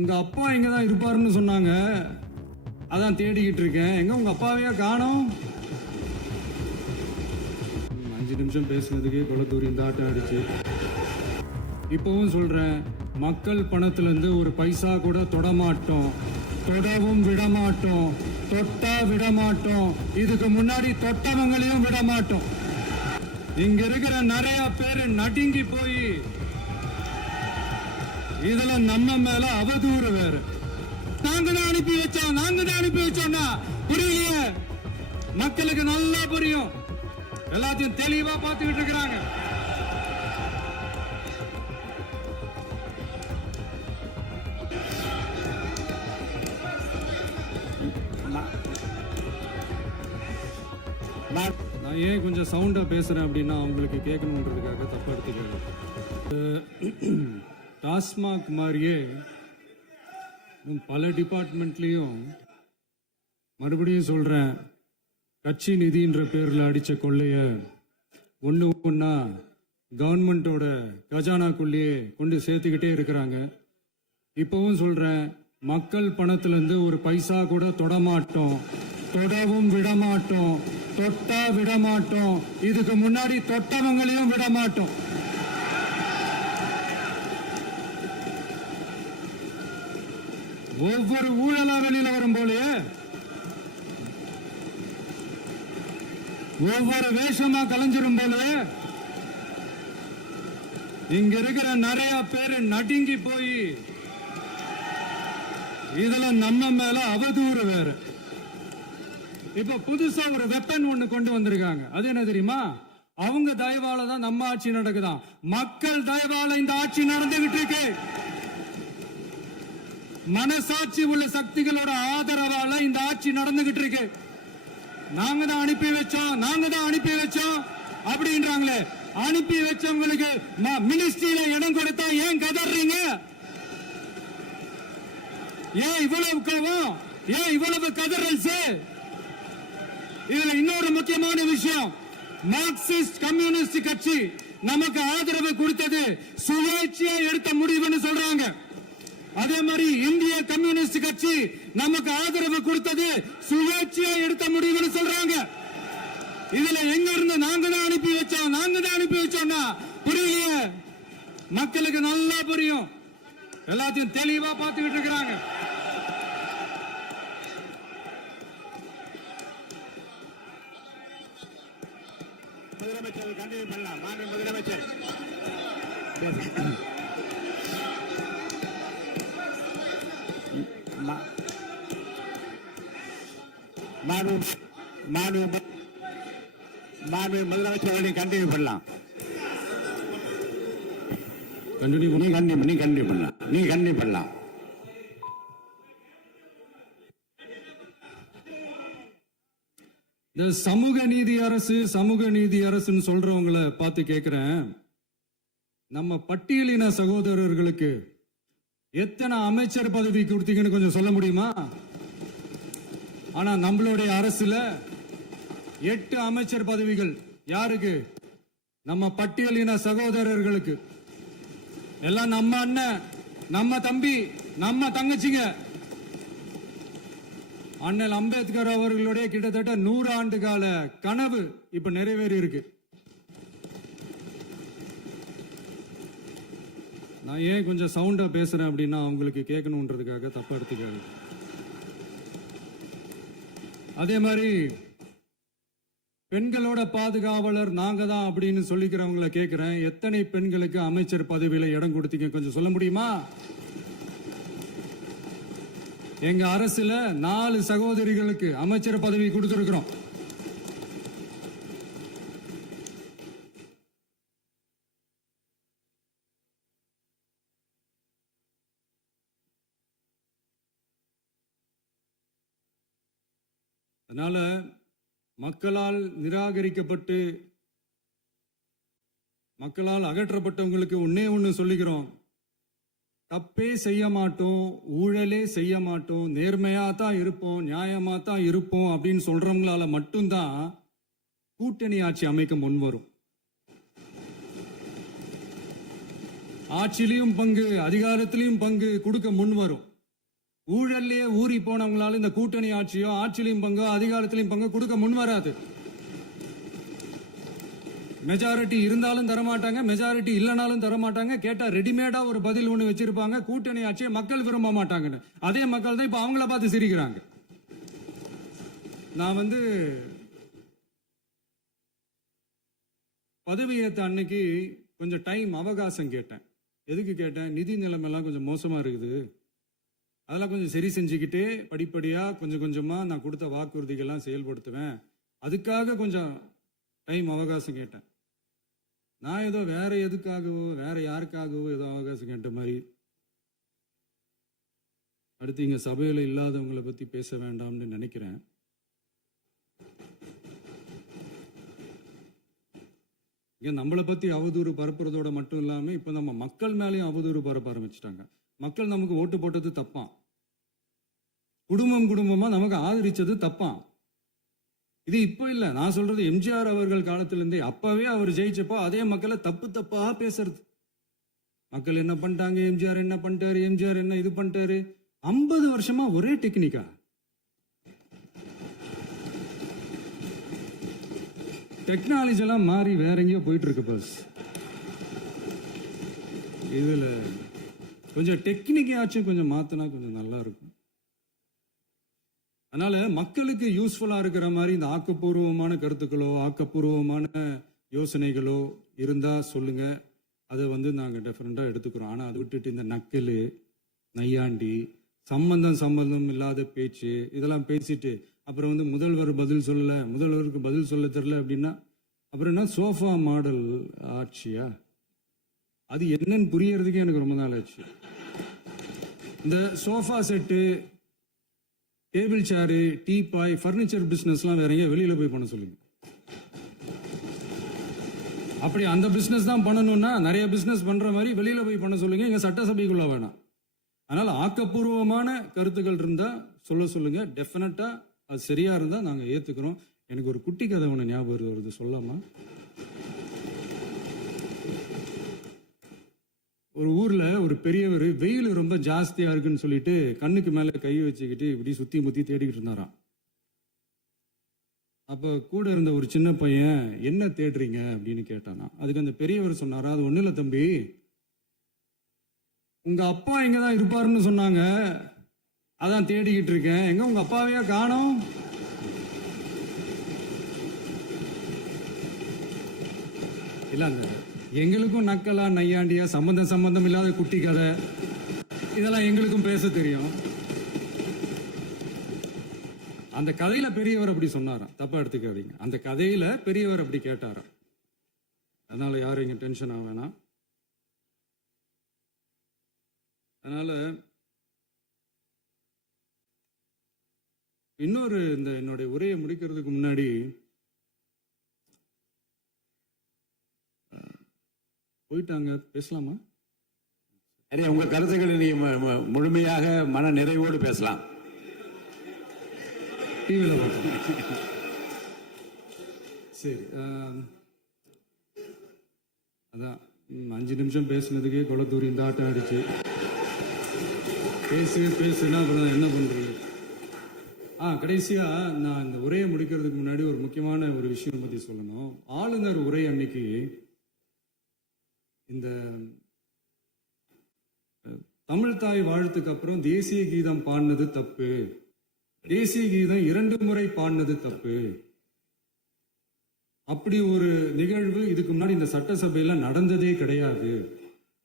உங்க அப்பா இங்கதான் இருப்பாருன்னு சொன்னாங்க, அதான் தேடிக்கிட்டு இருக்கேன். எங்க உங்க அப்பாவையா காணோம்? 5 நிமிஷம் பேசுனதுக்கே கொளத்தூரி இந்த ஆட்டம் அடிச்சு. இப்பவும் சொல்றேன், மக்கள் பணத்துல இருந்து ஒரு பைசா கூட தொடமாட்டோம், தொடவும் விடமாட்டோம், தொட்டா விடமாட்டோம், இதுக்கு முன்னாடி தொட்டவங்களையும் விடமாட்டோம். இங்க இருக்கிற நிறைய பேரு நடுங்கி போய் இதுல நம்ம மேல அவதூறு வேற. நாங்க தான் அனுப்பி வச்சோம்னா புரியலையே. மக்களுக்கு நல்லா புரியும், எல்லாத்தையும் தெளிவா பார்த்துக்கிட்டு இருக்கிறாங்க. நான் ஏன் கொஞ்சம் சவுண்டா பேசுறேன் அப்படின்னா அவங்களுக்கு கேட்கணுன்றதுக்காக தப்பா எடுத்துக்காங்க. டாஸ்மாக் மாதிரியே பல டிபார்ட்மெண்ட்லயும் மறுபடியும் சொல்றேன், கட்சி நிதின்ற பேர்ல அடிச்ச கொள்ளைய ஒன்னா கவர்மெண்டோட கஜானாக்குள்ளேயே கொண்டு சேர்த்துக்கிட்டே இருக்கிறாங்க. இப்பவும் சொல்றேன், மக்கள் பணத்துல இருந்து ஒரு பைசா கூட தொடமாட்டோம், தொடவும் விடமாட்டோம், தொட்டா விடமாட்டோம், இதுக்கு முன்னாடி தொட்டவங்களையும் விடமாட்டோம். ஒவ்வொரு ஊழலா வெளியில வரும் போலயே, ஒவ்வொரு வேஷமா கலைஞ்சிரும் போலயே இங்க இருக்கிற நிறைய பேரு நடுங்கி போய் இதுல நம்ம மேல அவதூறு வேற. இப்ப புதுசா ஒரு வெப்பன் ஒண்ணு கொண்டு வந்திருக்காங்க. அது என்ன தெரியுமா? அவங்க தயவால தான் நம்ம ஆட்சி நடக்குதான். மக்கள் தயவால இந்த ஆட்சி நடந்துகிட்டு இருக்கு. மனசாட்சி உள்ள சக்திகளோட ஆதரவால இந்த ஆட்சி நடந்துகிட்டு இருக்கு. நாங்க தான் அனுப்பி வச்சோம் அப்படின்றாங்களே. அனுப்பி வச்சவங்களுக்கு மினிஸ்ட்ரியில இடம் கொடுத்தா ஏன் கதறீங்க? ஏன் இவ்வளவு கோவம்? ஏன் இவ்வளவு கதறல்? இதுல இன்னொரு முக்கியமான விஷயம், மார்க்சிஸ்ட் கம்யூனிஸ்ட் கட்சி நமக்கு ஆதரவு கொடுத்தது சுயேட்சையா எடுத்த முடிவுன்னு சொல்றாங்க. அதே மாதிரி இந்திய கம்யூனிஸ்ட் கட்சி நமக்கு ஆதரவு கொடுத்தது சுயேட்சையா எடுத்த முடிவுன்னு சொல்றாங்க. இதுல எங்க இருந்து நாங்க தான் அனுப்பி வச்சோம்னா புரியலையே. மக்களுக்கு நல்லா புரியும், எல்லாத்தையும் தெளிவா பார்த்துக்கிட்டு இருக்கிறாங்க. முதலமைச்சர் கண்டினியூ பண்ணலாம். மாண்பு முதலமைச்சர் முதலமைச்சர் கண்டினியூ பண்ணலாம். நீ கண்டினியூ பண்ணலாம். இந்த சமூக நீதி அரசுன்னு சொல்றவங்களை பார்த்து கேட்கிறேன், நம்ம பட்டியலின சகோதரர்களுக்கு எத்தனை அமைச்சர் பதவி கொடுத்தீங்கன்னு கொஞ்சம் சொல்ல முடியுமா? ஆனா நம்மளுடைய அரசுல 8 அமைச்சர் பதவிகள் யாருக்கு? நம்ம பட்டியலின சகோதரர்களுக்கு. எல்லாம் நம்ம அண்ணன், நம்ம தம்பி, நம்ம தங்கச்சிங்க. அண்ணல் அம்பேத்கர் அவர்களுடைய கிட்டத்தட்ட 100 ஆண்டு கால கனவு இப்ப நிறைவேறி இருக்கு. நான் ஏன் கொஞ்சம் சவுண்டா பேசுறேன் அப்படின்னா அவங்களுக்கு கேட்கணுன்றதுக்காக தப்பா எடுத்துக்காங்க. அதே மாதிரி பெண்களோட பாதுகாவலர் நாங்க தான் அப்படின்னு சொல்லிக்கிறவங்களை கேட்கிறேன், எத்தனை பெண்களுக்கு அமைச்சர் பதவியில இடம் கொடுத்தீங்க கொஞ்சம் சொல்ல முடியுமா? எங்க அரசுல 4 சகோதரிகளுக்கு அமைச்சர் பதவி கொடுத்திருக்கிறோம். அதனால மக்களால் நிராகரிக்கப்பட்டு மக்களால் அகற்றப்பட்டவங்களுக்கு ஒண்ணு சொல்லிக்கிறோம், தப்பே செய்ய மாட்டோம், ஊழலே செய்ய மாட்டோம், நேர்மையா தான் இருப்போம், நியாயமா தான் இருப்போம் அப்படின்னு சொல்றவங்களால மட்டும்தான் கூட்டணி ஆட்சி அமைக்க முன்வரும். ஆட்சியிலையும் பங்கு அதிகாரத்திலையும் பங்கு கொடுக்க முன் வரும். ஊழல்லையே ஊறி போனவங்களால இந்த கூட்டணி ஆட்சியோ ஆட்சியிலையும் பங்கோ அதிகாரத்திலையும் பங்கு கொடுக்க முன் வராது. மெஜாரிட்டி இருந்தாலும் தரமாட்டாங்க, மெஜாரிட்டி இல்லைனாலும் தரமாட்டாங்க. கேட்டா ரெடிமேடா ஒரு பதில் ஒண்ணு வச்சிருப்பாங்க, கூட்டணி ஆட்சியை மக்கள் விரும்ப மாட்டாங்கன்னு. அதே மக்கள் தான் இப்ப அவங்கள பார்த்து சிரிக்கிறாங்க. நான் பதவியேற்ற அன்னைக்கு கொஞ்சம் டைம் அவகாசம் கேட்டேன். எதுக்கு கேட்டேன்? நிதி நிலைமைலாம் கொஞ்சம் மோசமா இருக்குது, அதெல்லாம் கொஞ்சம் சரி செஞ்சுக்கிட்டே படிப்படியா கொஞ்சம் கொஞ்சமா நான் கொடுத்த வாக்குறுதிகள்லாம் செயல்படுத்துவேன், அதுக்காக கொஞ்சம் டைம் அவகாசம் கேட்டேன். நான் ஏதோ வேற எதுக்காகவோ வேற யாருக்காகவோ ஏதோ அவகாசம் கேட்ட மாதிரி. அடுத்து இங்க சபையில இல்லாதவங்களை பத்தி பேச வேண்டாம்னு நினைக்கிறேன். இங்க நம்மளை பத்தி அவதூறு பரப்புறதோட மட்டும் இல்லாம இப்ப நம்ம மக்கள் மேலேயும் அவதூறு பரப்ப ஆரம்பிச்சிட்டாங்க. மக்கள் நமக்கு ஓட்டு போட்டது தப்பான், குடும்பம் குடும்பமா நமக்கு ஆதரிச்சது தப்பான். இது இப்ப இல்ல, நான் சொல்றது எம்ஜிஆர் அவர்கள் காலத்திலிருந்தே. அப்பவே அவர் ஜெயிச்சப்போ அதே மக்களை தப்பு தப்பா பேசுறது. மக்கள் என்ன பண்ணிட்டாங்க, எம்ஜிஆர் என்ன பண்ணிட்டாரு, எம்ஜிஆர் என்ன இது பண்ணிட்டாரு. 50 வருஷமா ஒரே டெக்னிக்கா. டெக்னாலஜி எல்லாம் மாறி வேற எங்கேயோ போயிட்டு இருக்கு. பஸ் இதுல கொஞ்சம் டெக்னிக்காச்சும் கொஞ்சம் மாத்தினா கொஞ்சம் நல்லா இருக்கும். அதனால மக்களுக்கு யூஸ்ஃபுல்லா இருக்கிற மாதிரி இந்த ஆக்கப்பூர்வமான கருத்துக்களோ ஆக்கப்பூர்வமான யோசனைகளோ இருந்தா சொல்லுங்க, அதை நாங்க டெஃபரெண்டா எடுத்துக்கிறோம். ஆனா அதை விட்டுட்டு இந்த நக்கல் நையாண்டி சம்பந்தம் இல்லாத பேச்சு இதெல்லாம் பேசிட்டு அப்புறம் முதல்வர் பதில் சொல்லல, முதல்வருக்கு பதில் சொல்ல தெரியல அப்படின்னா அப்புறம் என்ன சோஃபா மாடல் ஆட்சியா? அது என்னன்னு புரியறதுக்கே எனக்கு ரொம்ப நாள் ஆச்சு. இந்த sofa set, table chair, teapoy, furniture பிசினஸ்லாம் வேற எங்கேயா வெளியில போய் பண்ண சொல்லுங்க. அப்படி அந்த பிசினஸ் தான் பண்ணணும்னா நிறைய பிசினஸ் பண்ற மாதிரி வெளியில போய் பண்ண சொல்லுங்க, இங்க சட்டசபைக்குள்ள வேணாம். அதனால ஆக்கப்பூர்வமான கருத்துக்கள் இருந்தா சொல்லுங்க, டெஃபினட்டா அது சரியா இருந்தா நாங்க ஏத்துக்கிறோம். எனக்கு ஒரு குட்டி கதை ஒண்ணு ஞாபகம் வருது, சொல்லாமா? ஒரு ஊர்ல ஒரு பெரியவர் வெயில் ரொம்ப ஜாஸ்தியா இருக்குன்னு சொல்லிட்டு கண்ணுக்கு மேல கை வச்சுக்கிட்டு இப்படி சுத்தி முத்தி தேடிக்கிட்டு இருந்தாராம். அப்ப கூட இருந்த ஒரு சின்ன பையன் என்ன தேடுறீங்க அப்படின்னு கேட்டானா. அதுக்கு அந்த பெரியவர் சொன்னாரா, அது ஒண்ணு இல்ல தம்பி, உங்க அப்பா எங்கதான் இருப்பாருன்னு சொன்னாங்க, அதான் தேடிக்கிட்டு இருக்கேன். எங்க உங்க அப்பாவையா காணோம்? இல்ல அந்த எங்களுக்கும் நக்கலா நையாண்டியா சம்பந்தம் இல்லாத குட்டி கதை இதெல்லாம் எங்களுக்கும் பேச தெரியும். அந்த கதையில பெரியவர் அப்படி சொன்னாராம், தப்பா எடுத்துக்காதீங்க. அந்த கதையில பெரியவர் அப்படி கேட்டாராம். அதனால யாரும் இங்க டென்ஷன் ஆக வேணாம். அதனால இன்னொரு இந்த என்னுடைய உரையை முடிக்கிறதுக்கு முன்னாடி போயிட்டாங்க, பேசலாமா? சரி, உங்க கருத்துக்களை நீங்க முழுமையாக மன நிறைவோடு பேசலாம். டிவியில் பார்த்தோம். சரி, அதான் 5 நிமிஷம் பேசுனதுக்கே கொளத்தூரி இந்த ஆட்டம் அடிச்சு பேசுனா அப்புறம் என்ன பண்றது? கடைசியா நான் இந்த உரையை முடிக்கிறதுக்கு முன்னாடி ஒரு முக்கியமான ஒரு விஷயம் பத்தி சொல்லணும். ஆளுநர் உரை அன்னைக்கு இந்த தமிழ் தாய் வாழ்த்துக்கு அப்புறம் தேசிய கீதம் பாடினது தப்பு, தேசிய கீதம் 2 முறை பாடினது தப்பு. அப்படி ஒரு நிகழ்வு இதுக்கு முன்னாடி இந்த சட்டசபையில நடந்ததே கிடையாது.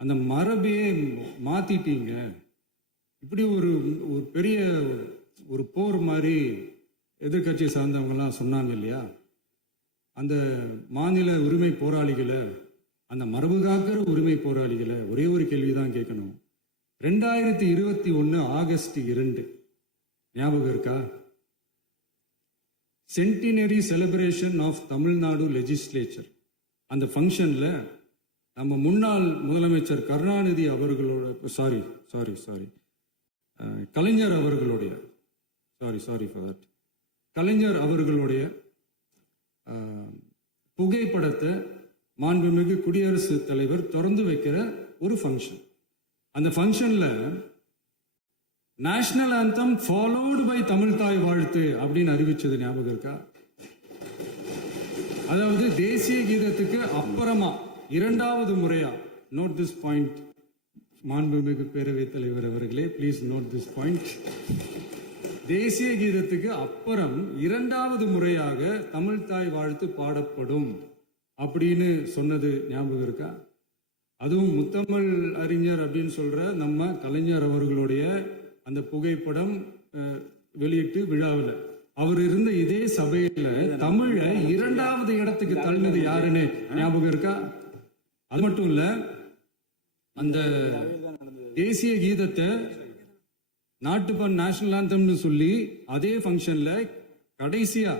அந்த மரபையே மாத்திட்டீங்க. இப்படி ஒரு பெரிய ஒரு போர் மாதிரி எதிர்கட்சியை சார்ந்தவங்க எல்லாம் சொன்னாங்க இல்லையா? அந்த மாநில உரிமை போராளிகளை, அந்த மரபு காக்கிற உரிமை போராளிகளை ஒரே ஒரு கேள்விதான் கேட்கணும். 2021 ஆகஸ்ட் 2 ஞாபகம் இருக்கா? Centenary celebration of Tamil Nadu legislature. அந்த ஃபங்க்ஷன்ல நம்ம முன்னாள் முதலமைச்சர் கருணாநிதி அவர்களோட கலைஞர் அவர்களுடைய கலைஞர் அவர்களுடைய புகைப்படத்தை மாண்புமிகு குடியரசுத் தலைவர் திறந்து வைக்கிற ஒரு ஃபங்க்ஷன். அந்த ஃபங்க்ஷன்ல national anthem followed by Tamil Thai Vazhthu அப்படின்னு அறிவிச்சது ஞாபகம் இருக்கா? அதாவது தேசிய கீதத்துக்கு அப்புறமா இரண்டாவது முறையா, நோட் திஸ் பாயிண்ட் மாண்புமிகு பேரவைத் தலைவர் அவர்களே, ப்ளீஸ் நோட் திஸ் பாயிண்ட். தேசிய கீதத்துக்கு அப்புறம் இரண்டாவது முறையாக தமிழ் தாய் வாழ்த்து பாடப்படும் அப்படின்னு சொன்னது ஞாபகம் இருக்கா? அதுவும் முத்தமிழ் அறிஞர் அப்படின்னு சொல்ற நம்ம கலைஞர் அவர்களுடைய அந்த புகைப்படம் வெளியிட்டு விழாவில் அவர் இருந்த இதே சபையில தமிழை இரண்டாவது இடத்துக்கு தள்ளினது யாருன்னு ஞாபகம் இருக்கா? அது மட்டும் இல்ல, அந்த தேசிய கீதத்தை நாட்டுப்பண் நேஷனல் ஆந்தம்னு சொல்லி அதே ஃபங்க்ஷன்ல கடைசியா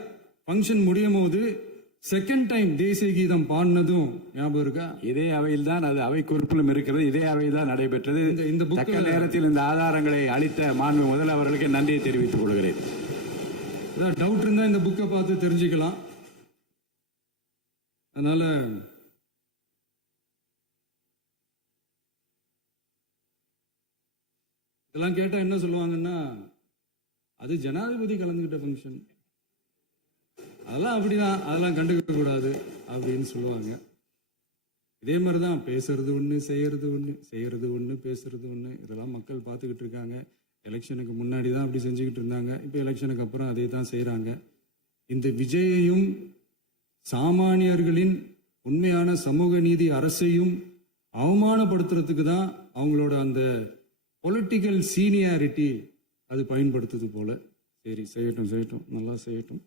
ஃபங்க்ஷன் முடியும் போது செகண்ட் டைம் தேசிய கீதம் பாடினதும் ஞாபகம் இருக்கா? இதே அவையில் தான், அது அவை குறிப்பிலும் இருக்கிறது, இதே அவையில் தான் நடைபெற்றது. இந்த தக்க நேரத்தில் இந்த ஆதாரங்களை அளித்த மாண்பு முதல்வர்களுக்கு நன்றியை தெரிவித்துக் கொள்கிறேன். டவுட் இருந்தா இந்த புக்கை பார்த்து தெரிஞ்சுக்கலாம். அதனால இதெல்லாம் கேட்டா என்ன சொல்லுவாங்கன்னா, அது ஜனாதிபதி கலந்துகிட்ட ஃபங்க்ஷன், அதெல்லாம் அப்படிதான், அதெல்லாம் கண்டுக்க கூடாது அப்படின்னு சொல்லுவாங்க. இதே மாதிரிதான் பேசுறது ஒண்ணு, செய்யறது ஒண்ணு, செய்யறது ஒண்ணு, பேசுறது ஒண்ணு. இதெல்லாம் மக்கள் பார்த்துக்கிட்டு இருக்காங்க. எலெக்ஷனுக்கு முன்னாடி தான் அப்படி செஞ்சுக்கிட்டு இருந்தாங்க. இப்போ எலெக்ஷனுக்கு அப்புறம் அதே தான் செய்யறாங்க. இந்த விஜயையும் சாமானியர்களின் உண்மையான சமூக நீதி அரசையும் அவமானப்படுத்துறதுக்கு தான் அவங்களோட அந்த பொலிட்டிக்கல் சீனியாரிட்டி அது பயன்படுத்துது போல. சரி, செய்யட்டும் செய்யட்டும், நல்லா செய்யட்டும்.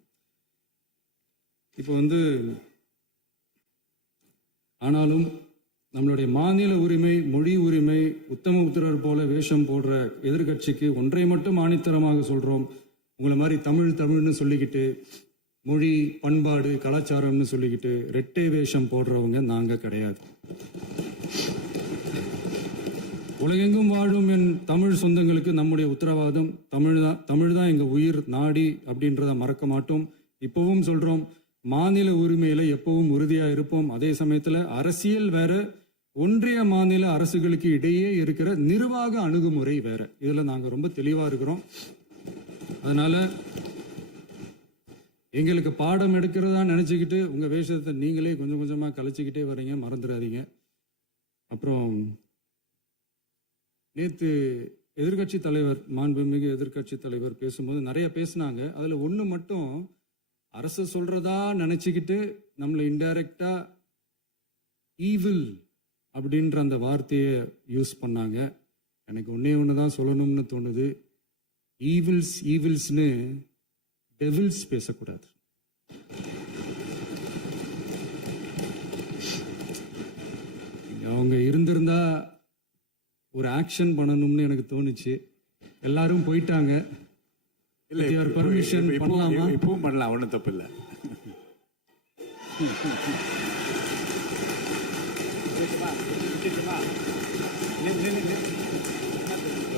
இப்போ ஆனாலும் நம்மளுடைய மாநில உரிமை, மொழி உரிமை, உத்தமபுத்திரர் போல வேஷம் போடுற எதிர்கட்சிக்கு ஒன்றை மட்டும் ஆணித்தரமாக சொல்றோம். உங்களை மாதிரி தமிழ்னு சொல்லிக்கிட்டு, மொழி, பண்பாடு, கலாச்சாரம்னு சொல்லிக்கிட்டு ரெட்டை வேஷம் போடுறவங்க நாங்க கிடையாது. உலகெங்கும் வாழும் என் தமிழ் சொந்தங்களுக்கு நம்முடைய உத்தரவாதம் தமிழ் தான் எங்க உயிர் நாடி அப்படின்றத மறக்க மாட்டோம். இப்பவும் சொல்றோம், மாநில உரிமையில எப்பவும் உறுதியா இருப்போம். அதே சமயத்துல அரசியல் வேற, ஒன்றிய மாநில அரசுகளுக்கு இடையே இருக்கிற நிர்வாக அணுகுமுறை வேற. இதுல நாங்க ரொம்ப தெளிவா இருக்கிறோம். அதனால எங்களுக்கு பாடம் எடுக்கிறதா நினைச்சுக்கிட்டு உங்க வேஷத்தை நீங்களே கொஞ்சம் கொஞ்சமா கலைச்சிக்கிட்டே வர்றீங்க, மறந்துடாதீங்க. அப்புறம் நேத்து எதிர்கட்சி தலைவர், மாண்புமிகு எதிர்கட்சி தலைவர் பேசும்போது நிறைய பேசினாங்க. அதுல ஒண்ணு மட்டும் அரசு சொல்றதா நினைச்சுக்கிட்டு நம்மளை இன்டைரக்டா ஈவில் அப்படின்ற அந்த வார்த்தையை யூஸ் பண்ணாங்க. எனக்கு ஒண்ணுதான் சொல்லணும்னு தோணுது. ஈவில்ஸ்னு டெவில்ஸ் பேசக்கூடாது. அவங்க இருந்திருந்தா ஒரு ஆக்ஷன் பண்ணணும்னு எனக்கு தோணுச்சு. எல்லாரும் போயிட்டாங்க. பர்மிஷன் பண்ணலாமா? இப்பவும் பண்ணலாம், ஒன்றும் தப்பு இல்லை.